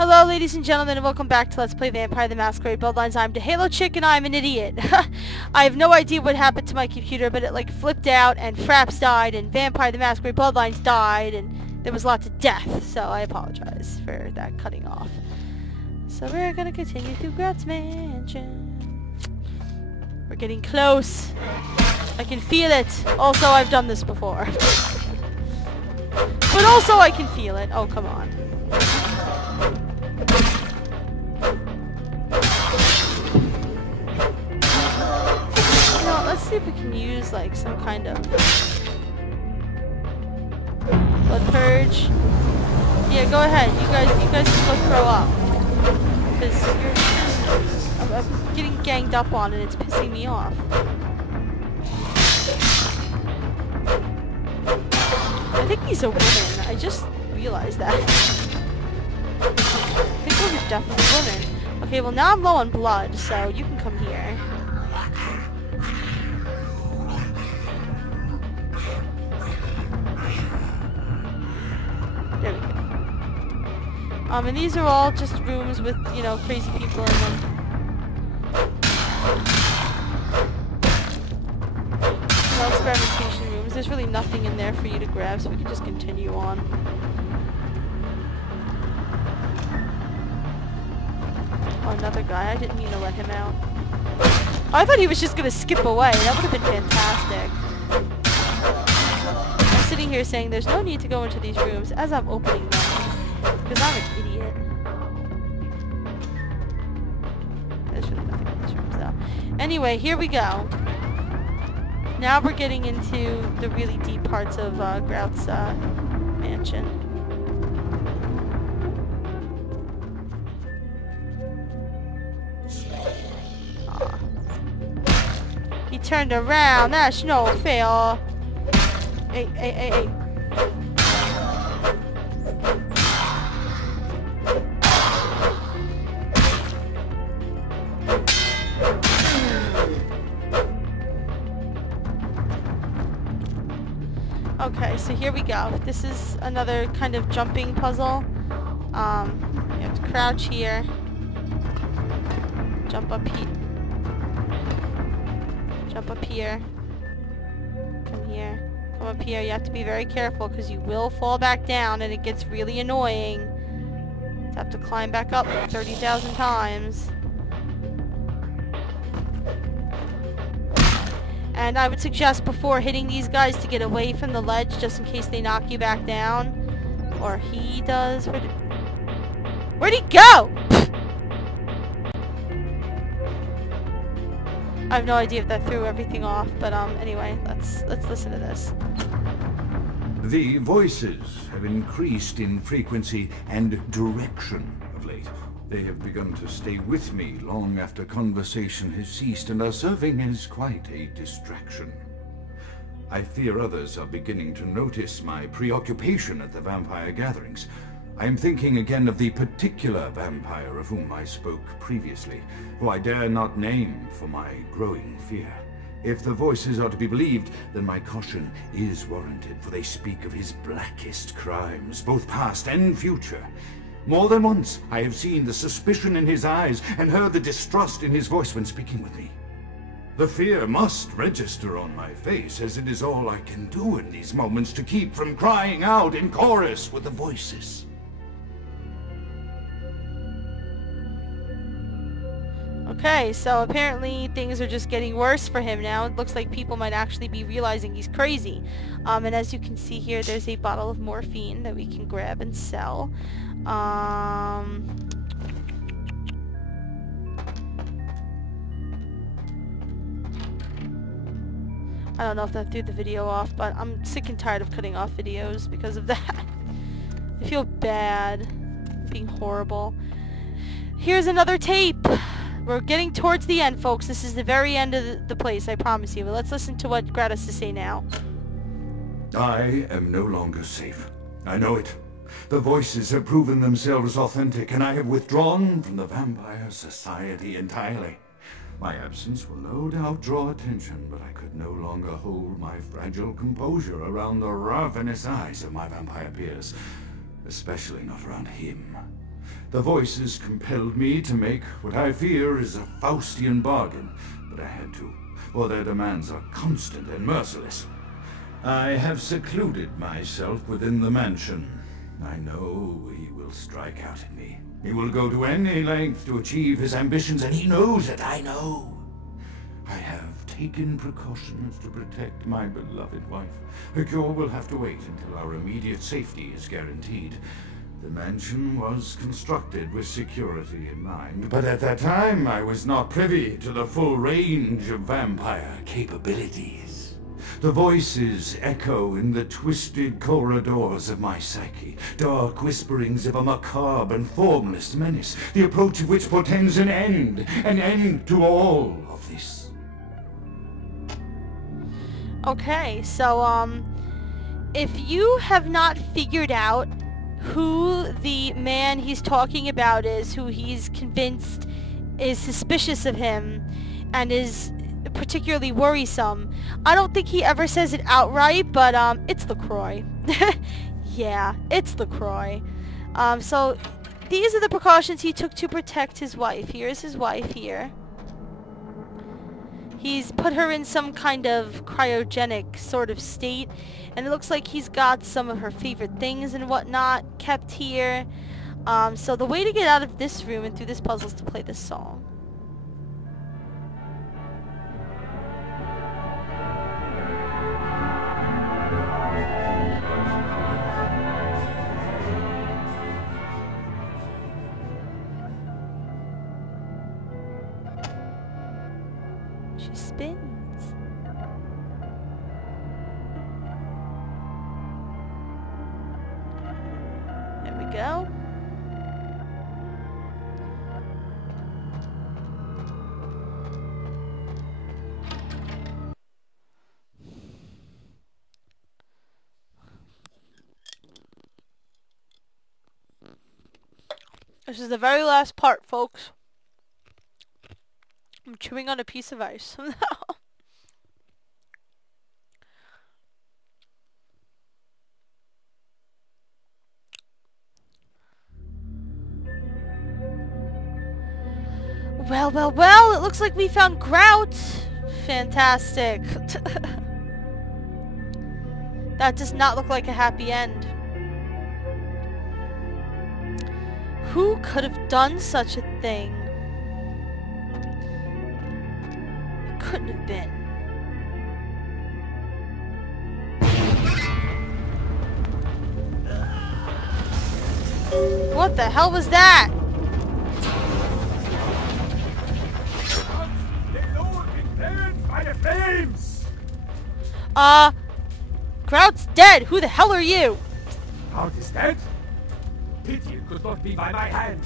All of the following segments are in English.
Hello ladies and gentlemen, and welcome back to Let's Play Vampire the Masquerade Bloodlines. I'm the Halo Chick and I'm an idiot. I have no idea what happened to my computer, but it like flipped out and Fraps died and Vampire the Masquerade Bloodlines died and there was lots of death, so I apologize for that cutting off. So we're gonna continue through Grat's Mansion. We're getting close. I can feel it. Also, I've done this before. But also I can feel it. Oh, come on. Let's see if we can use like some kind of blood purge. Yeah, go ahead. You guys can go throw up. Because I'm getting ganged up on and it's pissing me off. I think these are women. I just realized that. I think those are definitely women. Okay, well now I'm low on blood, so you can come here. There we go. And these are all just rooms with, you know, crazy people in them. No experimentation rooms. There's really nothing in there for you to grab, so we can just continue on. Oh, another guy. I didn't mean to let him out. Oh, I thought he was just gonna skip away. That would have been fantastic. Sitting here saying there's no need to go into these rooms as I'm opening them because I'm an idiot. There's really nothing in these rooms though. Anyway, here we go. Now we're getting into the really deep parts of Grout's mansion. Aw. He turned around. That's no fair. Hey. Okay, so here we go. This is another kind of jumping puzzle. You have to crouch here. Jump up here. Jump up here. Come here. Come up here. You have to be very careful because you will fall back down and it gets really annoying. You have to climb back up 30,000 times. And I would suggest before hitting these guys to get away from the ledge just in case they knock you back down. Or he does. Where'd he go? I have no idea if that threw everything off, but anyway, let's listen to this. The voices have increased in frequency and direction of late. They have begun to stay with me long after conversation has ceased and are serving as quite a distraction. I fear others are beginning to notice my preoccupation at the vampire gatherings. I am thinking again of the particular vampire of whom I spoke previously, who I dare not name for my growing fear. If the voices are to be believed, then my caution is warranted, for they speak of his blackest crimes, both past and future. More than once I have seen the suspicion in his eyes and heard the distrust in his voice when speaking with me. The fear must register on my face, as it is all I can do in these moments to keep from crying out in chorus with the voices. Okay, so apparently things are just getting worse for him now. It looks like people might actually be realizing he's crazy. And as you can see here, there's a bottle of morphine that we can grab and sell. I don't know if that threw the video off, but I'm sick and tired of cutting off videos because of that. I feel bad. Being horrible. Here's another tape. We're getting towards the end, folks. This is the very end of the place, I promise you. But let's listen to what Grat has to say now. I am no longer safe. I know it. The voices have proven themselves authentic, and I have withdrawn from the Vampire Society entirely. My absence will no doubt draw attention, but I could no longer hold my fragile composure around the ravenous eyes of my vampire peers. Especially not around him. The voices compelled me to make what I fear is a Faustian bargain, but I had to, for their demands are constant and merciless. I have secluded myself within the mansion. I know he will strike out at me. He will go to any length to achieve his ambitions, and he knows that I know. I have taken precautions to protect my beloved wife. Her cure will have to wait until our immediate safety is guaranteed. The mansion was constructed with security in mind, but at that time I was not privy to the full range of vampire capabilities. The voices echo in the twisted corridors of my psyche, dark whisperings of a macabre and formless menace, the approach of which portends an end to all of this. Okay, so, if you have not figured out who the man he's talking about is, who he's convinced is suspicious of him, and is particularly worrisome, I don't think he ever says it outright, but, it's LaCroix. Yeah, it's LaCroix. So, these are the precautions he took to protect his wife. Here's his wife here. He's put her in some kind of cryogenic sort of state, and it looks like he's got some of her favorite things and whatnot kept here. So the way to get out of this room and through this puzzle is to play this song. She spins. There we go. This is the very last part, folks. I'm chewing on a piece of ice. Well, well, well, it looks like we found Grout. Fantastic. That does not look like a happy end. Who could have done such a thing? It couldn't have been. What the hell was that? Grout's dead. Who the hell are you? Grout is dead? Pity it could not be by my hand.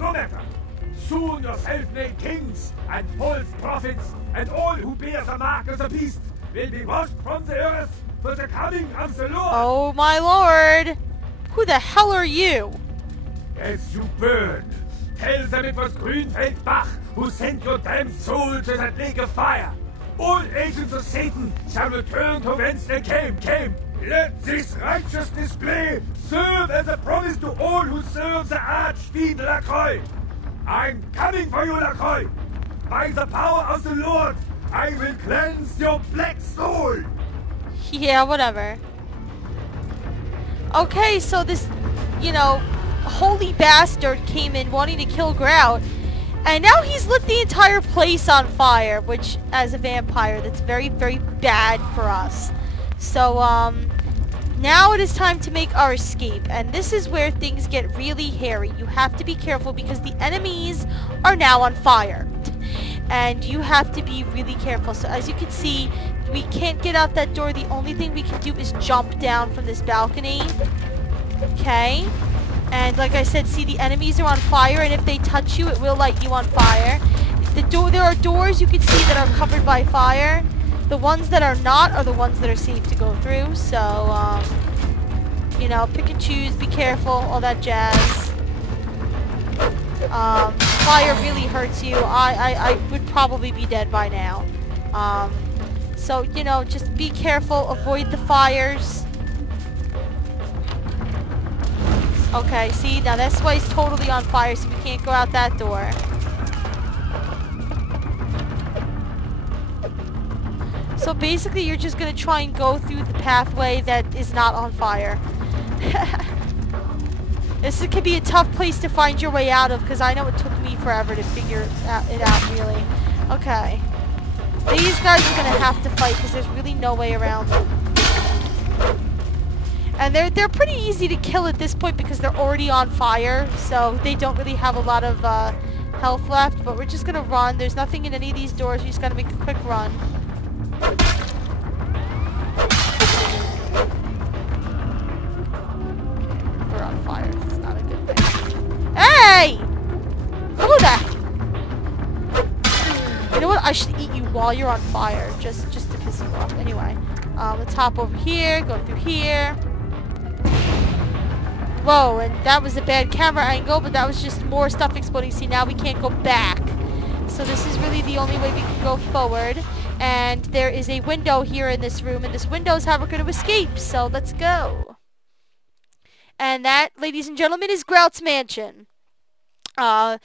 No matter. Soon your self-made kings and false prophets and all who bear the mark of the beast will be washed from the earth for the coming of the Lord. Oh my lord. Who the hell are you? As you burn, tell them it was Grünfeld Bach who sent your damned soul to that lake of fire. All agents of Satan shall return to whence they came. Let this righteous display serve as a promise to all who serve the Archfiend LaCroix. I'm coming for you, LaCroix. By the power of the Lord, I will cleanse your black soul. Yeah, whatever. Okay, so this, holy bastard came in wanting to kill Grout. And now he's lit the entire place on fire, which, as a vampire, that's very, very bad for us. So, now it is time to make our escape. And this is where things get really hairy. You have to be careful because the enemies are now on fire. And you have to be really careful. So, as you can see, we can't get out that door. The only thing we can do is jump down from this balcony. Okay. And like I said, see, the enemies are on fire, and if they touch you, it will light you on fire. There are doors you can see that are covered by fire. The ones that are not are the ones that are safe to go through. So, pick and choose, be careful, all that jazz. Fire really hurts you. I would probably be dead by now. So, just be careful, avoid the fires. Okay, see, now this way's totally on fire, so we can't go out that door. So basically, you're just gonna try and go through the pathway that is not on fire. This could be a tough place to find your way out of, because I know it took me forever to figure it out, really. Okay. These guys are gonna have to fight, because there's really no way around them. And they're pretty easy to kill at this point because they're already on fire, so they don't really have a lot of health left. But we're just gonna run. There's nothing in any of these doors. We just gotta make a quick run. We're on fire. It's not a good thing. Hey! Who the? You know what? I should eat you while you're on fire, just to piss you off. Anyway, let's hop over here. Go through here. Whoa, and that was a bad camera angle, but that was just more stuff exploding. See, now we can't go back. So this is really the only way we can go forward. And there is a window here in this room, and this window is how we're going to escape. So let's go. And that, ladies and gentlemen, is Grout's Mansion. One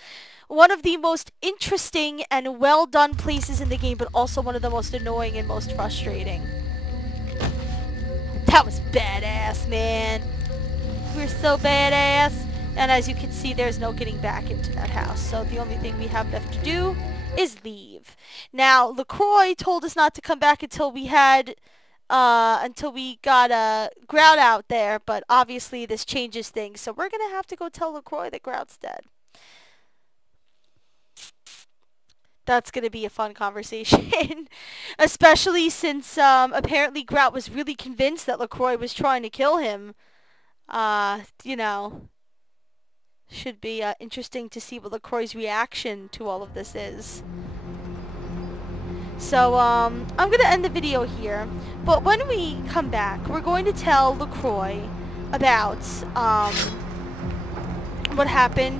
of the most interesting and well-done places in the game, but also one of the most annoying and most frustrating. That was badass, man. We're so badass. And as you can see, there's no getting back into that house. So the only thing we have left to do is leave. Now, LaCroix told us not to come back until we got Grout out there. But obviously this changes things. So we're going to have to go tell LaCroix that Grout's dead. That's going to be a fun conversation. Especially since apparently Grout was really convinced that LaCroix was trying to kill him. You know, should be interesting to see what LaCroix's reaction to all of this is. So, I'm going to end the video here, but when we come back, we're going to tell LaCroix about, what happened